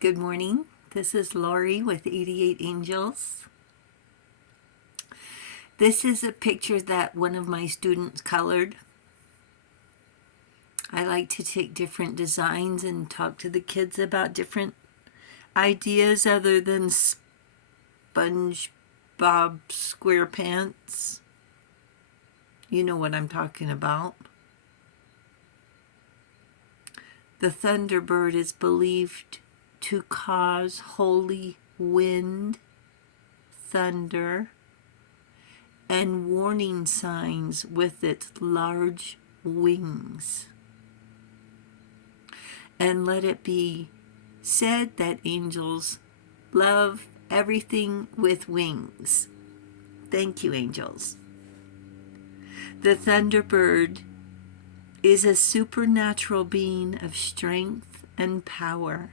Good morning. This is Lori with 88 Angels. This is a picture that one of my students colored. I like to take different designs and talk to the kids about different ideas other than SpongeBob SquarePants. You know what I'm talking about. The Thunderbird is believed to cause holy wind, thunder, and warning signs with its large wings. And let it be said that angels love everything with wings. Thank you, angels. The Thunderbird is a supernatural being of strength and power.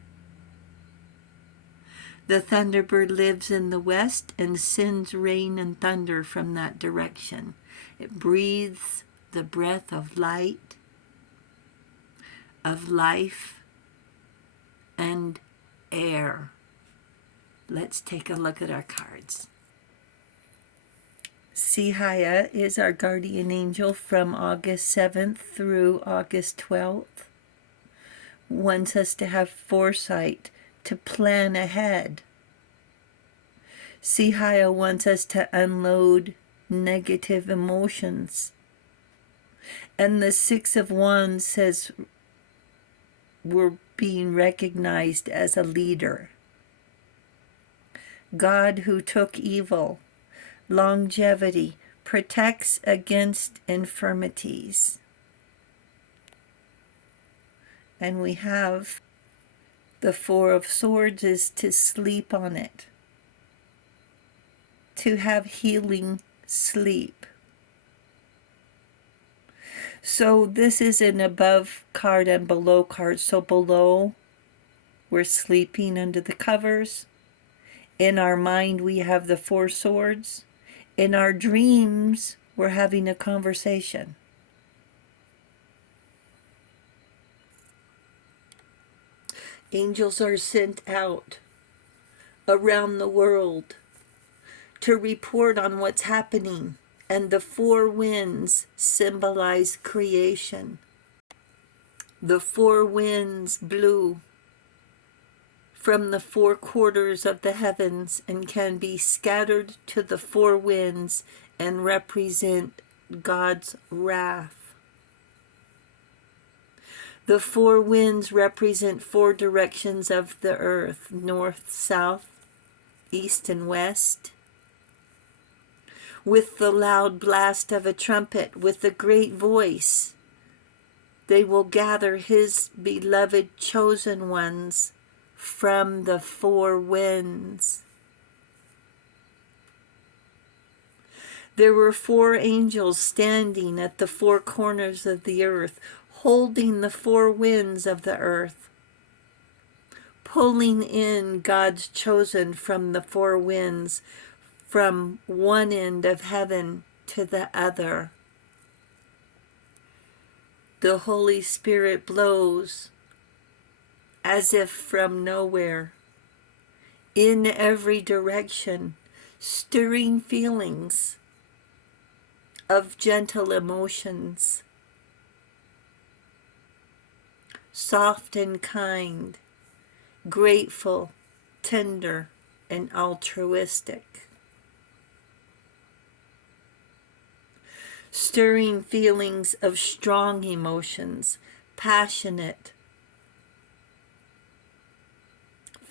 The Thunderbird lives in the west and sends rain and thunder from that direction. It breathes the breath of light, of life, and air. Let's take a look at our cards. Sihaya is our guardian angel from August 7th through August 12th. Wants us to have foresight, to plan ahead. Sihaya wants us to unload negative emotions. And the Six of Wands says we're being recognized as a leader. God who took evil, longevity, protects against infirmities. And we have the Four of Swords is to sleep on it, to have healing sleep. So this is an above card and below card. So below, we're sleeping under the covers. In our mind, we have the Four Swords. In our dreams, we're having a conversation. Angels are sent out around the world to report on what's happening, and the four winds symbolize creation. The four winds blew from the four quarters of the heavens and can be scattered to the four winds and represent God's wrath. The four winds represent four directions of the earth: north, south, east, and west. With the loud blast of a trumpet, with a great voice, they will gather his beloved chosen ones from the four winds. There were four angels standing at the four corners of the earth, holding the four winds of the earth, pulling in God's chosen from the four winds, from one end of heaven to the other. The Holy Spirit blows as if from nowhere, in every direction, stirring feelings of gentle emotions, soft and kind, grateful, tender, and altruistic. Stirring feelings of strong emotions, passionate,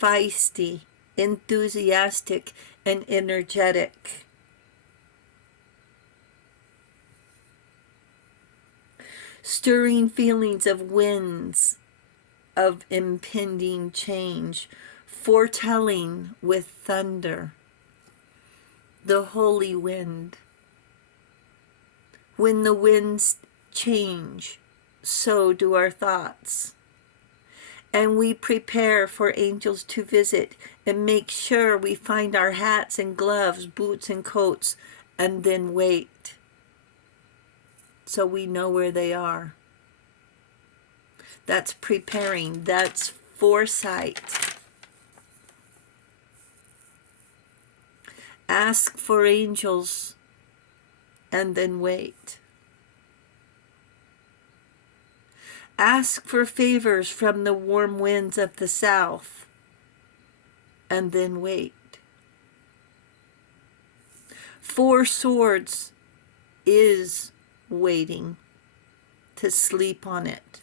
feisty, enthusiastic, and energetic. Stirring feelings of winds, of impending change, foretelling with thunder. The holy wind. When the winds change, so do our thoughts. And we prepare for angels to visit and make sure we find our hats and gloves, boots and coats, and then wait so we know where they are. That's preparing. That's foresight. Ask for angels and then wait. Ask for favors from the warm winds of the south and then wait. 4 swords is waiting to sleep on it.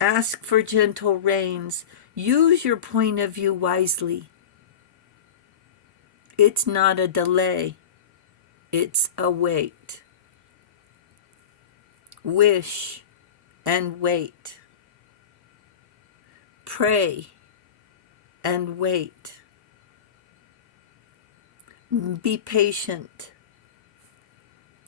Ask for gentle rains. Use your point of view wisely. It's not a delay. It's a wait. Wish and wait. Pray and wait. Be patient.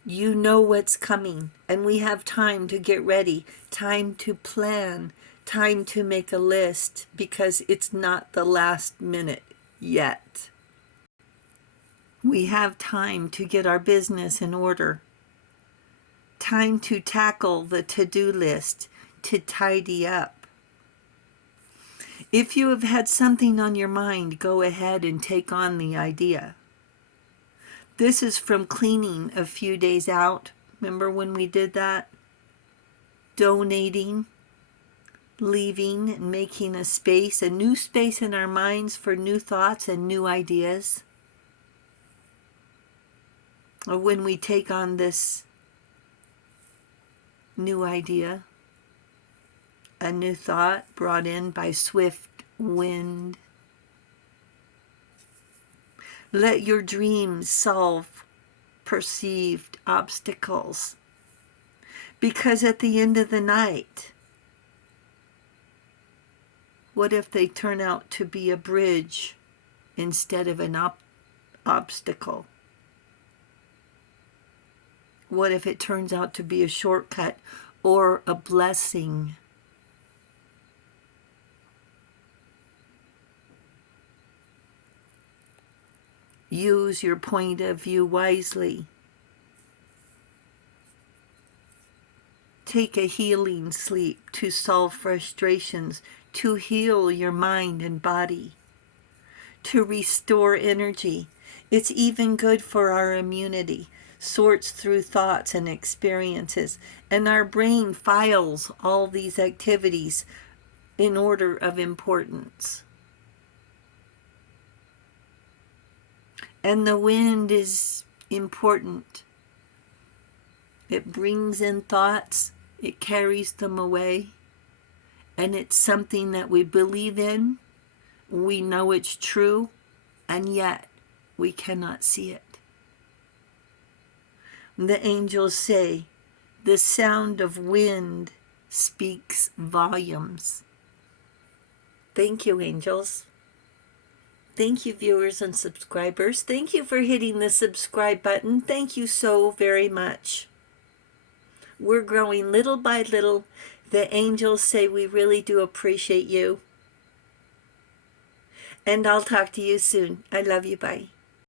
You know what's coming, and we have time to get ready, time to plan, time to make a list, because it's not the last minute yet. We have time to get our business in order, time to tackle the to-do list, to tidy up. If you have had something on your mind, go ahead and take on the idea. This is from cleaning a few days out. Remember when we did that? Donating, leaving, and making a space, a new space in our minds for new thoughts and new ideas. Or when we take on this new idea, a new thought brought in by swift wind. Let your dreams solve perceived obstacles. Because at the end of the night, what if they turn out to be a bridge instead of an obstacle? What if it turns out to be a shortcut or a blessing? Use your point of view wisely. Take a healing sleep to solve frustrations, to heal your mind and body, to restore energy. It's even good for our immunity. Sorts through thoughts and experiences, and our brain files all these activities in order of importance. And the wind is important. It brings in thoughts, it carries them away, and it's something that we believe in, we know it's true, and yet we cannot see it. The angels say, the sound of wind speaks volumes. Thank you, angels. Thank you, viewers and subscribers. Thank you for hitting the subscribe button. Thank you so very much. We're growing little by little. The angels say we really do appreciate you. And I'll talk to you soon. I love you. Bye.